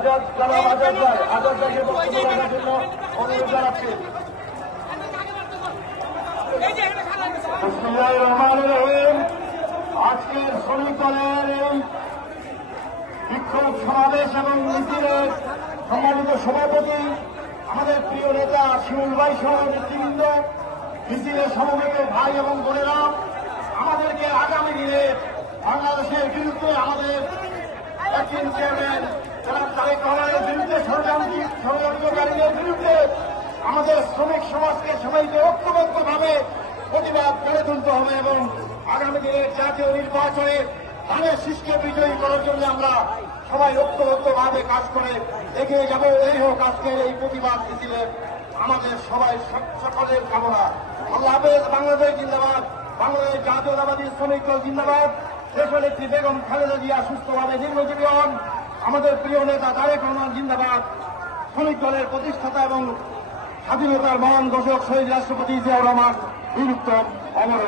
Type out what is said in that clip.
আজাদ জনাব আজাদ ভাইকে বক্তব্য রাখার জন্য অনুরোধ জানাচ্ছি। বিসমিল্লাহির রহমানির রহিম। আজকের শ্রমিক দলের এই বিক্ষোভ সমাবেশ এবং মিছিলের সম্মানিত সভাপতি আমাদের প্রিয় নেতা শিমুল ভাই সহ নেতৃবৃন্দ, মিছিলের সমবেত ভাই এবং বোনেরা, আমাদেরকে আগামী দিনে বাংলাদেশের বিরুদ্ধে আমাদের অ্যাক্টিং চেয়ারম্যান জনাব তারেক রহমানের বিরুদ্ধে ষড়যন্ত্রকারীদের বিরুদ্ধে আমাদের শ্রমিক সমাজকে সবাইকে ঐক্যবদ্ধভাবে প্রতিবাদ গড়ে তুলতে হবে এবং আগামী দিনের জাতীয় নির্বাচনে ধানের শীষকে বিজয়ী করার জন্য আমরা সবাই ঐক্যবদ্ধভাবে কাজ করে এগিয়ে যাব। এই হোক আজকের এই প্রতিবাদ মিছিলের আমাদের সবাই সকলের কামনা। আল্লাহ হাফেজ। বাংলাদেশ জিন্দাবাদ। বাংলাদেশ জাতীয়তাবাদী শ্রমিক দল জিন্দাবাদ। দেশনেত্রী বেগম খালেদা জিয়া সুস্থভাবে দীর্ঘজীবী হন। আমাদের প্রিয় নেতা তারেক রহমান জিন্দাবাদ। শ্রমিক দলের প্রতিষ্ঠাতা এবং স্বাধীনতার মহান ঘোষক শহীদ রাষ্ট্রপতি জিয়াউর রহমান বীরত্তম অমর।